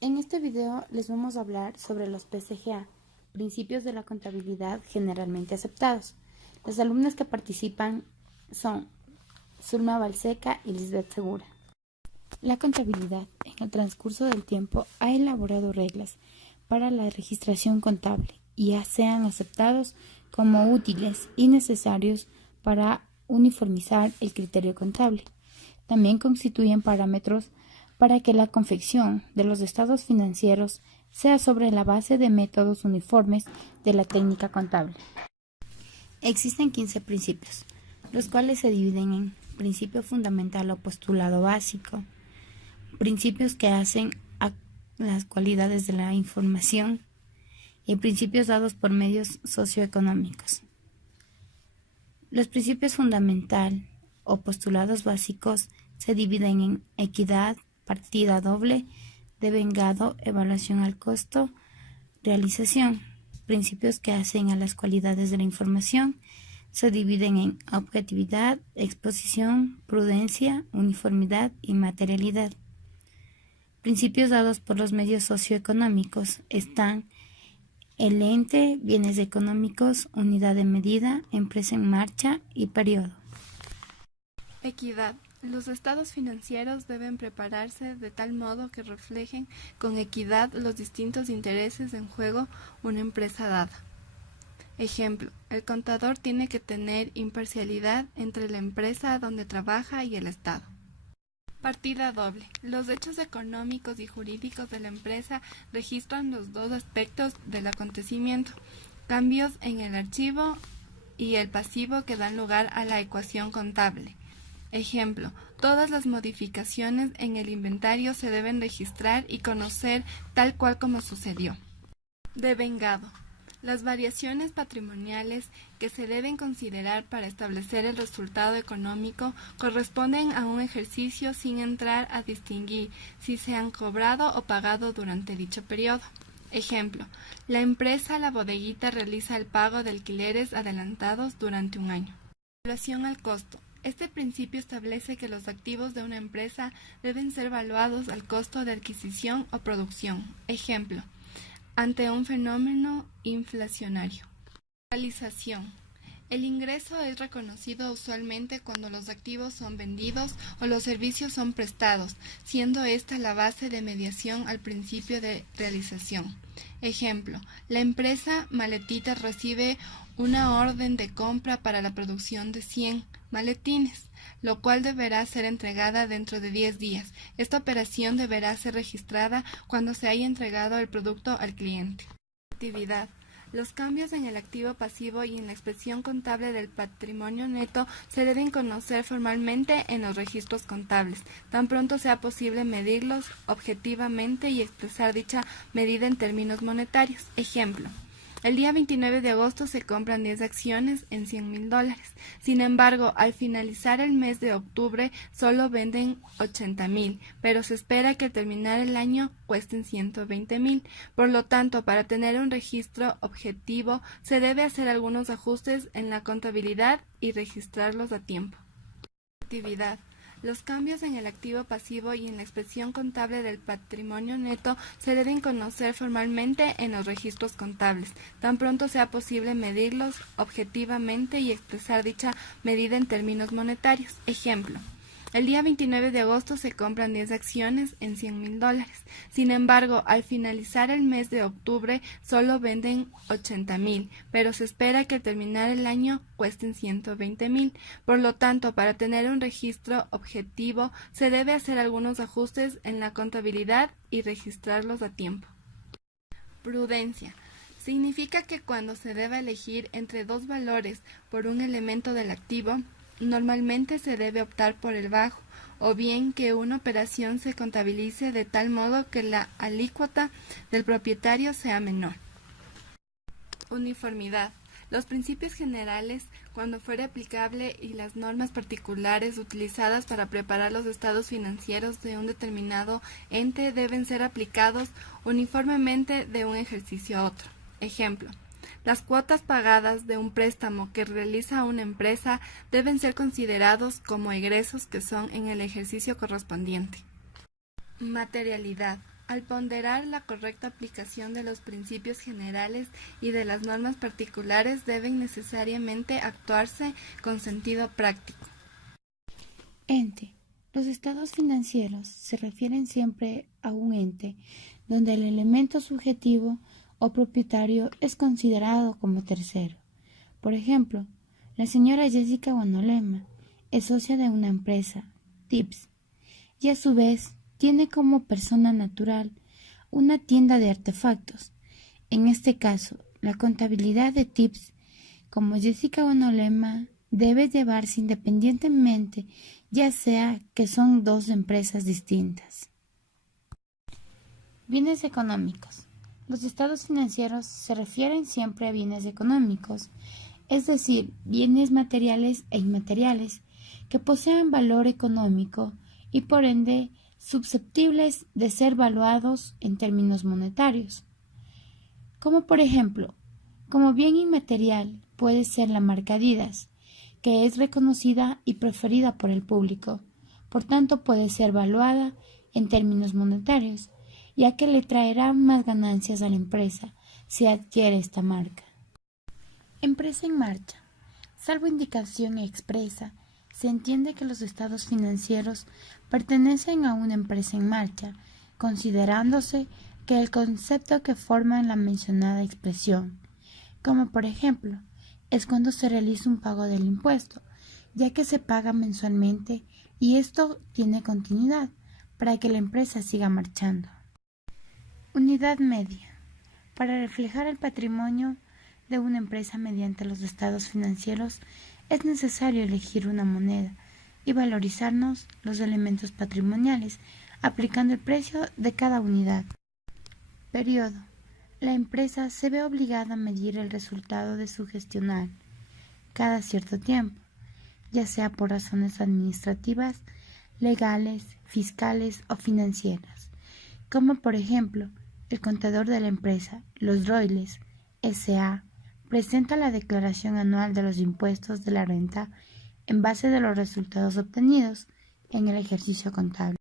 En este video les vamos a hablar sobre los PCGA, principios de la contabilidad generalmente aceptados. Las alumnas que participan son Zulma Balseca y Lisbeth Segura. La contabilidad, en el transcurso del tiempo, ha elaborado reglas para la registración contable y ya sean aceptados como útiles y necesarios para uniformizar el criterio contable. También constituyen parámetros para que la confección de los estados financieros sea sobre la base de métodos uniformes de la técnica contable. Existen 15 principios, los cuales se dividen en principio fundamental o postulado básico, principios que hacen a las cualidades de la información y principios dados por medios socioeconómicos. Los principios fundamental o postulados básicos se dividen en equidad, partida doble, devengado, evaluación al costo, realización. Principios que hacen a las cualidades de la información se dividen en objetividad, exposición, prudencia, uniformidad y materialidad. Principios dados por los medios socioeconómicos están el ente, bienes económicos, unidad de medida, empresa en marcha y periodo. Equidad. Los estados financieros deben prepararse de tal modo que reflejen con equidad los distintos intereses en juego una empresa dada. Ejemplo, el contador tiene que tener imparcialidad entre la empresa donde trabaja y el Estado. Partida doble. Los hechos económicos y jurídicos de la empresa registran los dos aspectos del acontecimiento, cambios en el archivo y el pasivo que dan lugar a la ecuación contable. Ejemplo, todas las modificaciones en el inventario se deben registrar y conocer tal cual como sucedió. Devengado. Las variaciones patrimoniales que se deben considerar para establecer el resultado económico corresponden a un ejercicio sin entrar a distinguir si se han cobrado o pagado durante dicho periodo. Ejemplo, la empresa La Bodeguita realiza el pago de alquileres adelantados durante un año. Evaluación al costo. Este principio establece que los activos de una empresa deben ser evaluados al costo de adquisición o producción. Ejemplo, ante un fenómeno inflacionario. Realización. El ingreso es reconocido usualmente cuando los activos son vendidos o los servicios son prestados, siendo esta la base de mediación al principio de realización. Ejemplo, la empresa Maletita recibe una orden de compra para la producción de 100 maletines, lo cual deberá ser entregada dentro de 10 días. Esta operación deberá ser registrada cuando se haya entregado el producto al cliente. Actividad. Los cambios en el activo pasivo y en la expresión contable del patrimonio neto se deben conocer formalmente en los registros contables, tan pronto sea posible medirlos objetivamente y expresar dicha medida en términos monetarios. Ejemplo, el día 29 de agosto se compran 10 acciones en $100,000. Sin embargo, al finalizar el mes de octubre solo venden 80,000, pero se espera que al terminar el año cuesten 120,000. Por lo tanto, para tener un registro objetivo, se debe hacer algunos ajustes en la contabilidad y registrarlos a tiempo. Actividad. Los cambios en el activo pasivo y en la expresión contable del patrimonio neto se deben conocer formalmente en los registros contables, tan pronto sea posible medirlos objetivamente y expresar dicha medida en términos monetarios. Ejemplo, el día 29 de agosto se compran 10 acciones en $100,000. Sin embargo, al finalizar el mes de octubre solo venden 80,000, pero se espera que al terminar el año cuesten 120,000. Por lo tanto, para tener un registro objetivo, se debe hacer algunos ajustes en la contabilidad y registrarlos a tiempo. Prudencia. Significa que cuando se debe elegir entre dos valores por un elemento del activo, normalmente se debe optar por el bajo, o bien que una operación se contabilice de tal modo que la alícuota del propietario sea menor. Uniformidad. Los principios generales, cuando fuere aplicable, y las normas particulares utilizadas para preparar los estados financieros de un determinado ente deben ser aplicados uniformemente de un ejercicio a otro. Ejemplo, las cuotas pagadas de un préstamo que realiza una empresa deben ser considerados como egresos que son en el ejercicio correspondiente. Materialidad. Al ponderar la correcta aplicación de los principios generales y de las normas particulares deben necesariamente actuarse con sentido práctico. Ente. Los estados financieros se refieren siempre a un ente donde el elemento subjetivo o propietario es considerado como tercero. Por ejemplo, la señora Jessica Guanolema es socia de una empresa, TIPS, y a su vez tiene como persona natural una tienda de artefactos. En este caso, la contabilidad de TIPS, como Jessica Guanolema, debe llevarse independientemente, ya sea que son dos empresas distintas. Bienes económicos. Los estados financieros se refieren siempre a bienes económicos, es decir, bienes materiales e inmateriales que posean valor económico y por ende susceptibles de ser valuados en términos monetarios. Como por ejemplo, como bien inmaterial puede ser la marca Adidas, que es reconocida y preferida por el público, por tanto puede ser valuada en términos monetarios, ya que le traerá más ganancias a la empresa si adquiere esta marca. Empresa en marcha. Salvo indicación expresa, se entiende que los estados financieros pertenecen a una empresa en marcha, considerándose que el concepto que forma la mencionada expresión, como por ejemplo, es cuando se realiza un pago del impuesto, ya que se paga mensualmente y esto tiene continuidad para que la empresa siga marchando. Unidad media. Para reflejar el patrimonio de una empresa mediante los estados financieros es necesario elegir una moneda y valorizarnos los elementos patrimoniales aplicando el precio de cada unidad. Periodo. La empresa se ve obligada a medir el resultado de su gestionar cada cierto tiempo, ya sea por razones administrativas, legales, fiscales o financieras, como por ejemplo, el contador de la empresa, Los Royles S.A., presenta la declaración anual de los impuestos de la renta en base de los resultados obtenidos en el ejercicio contable.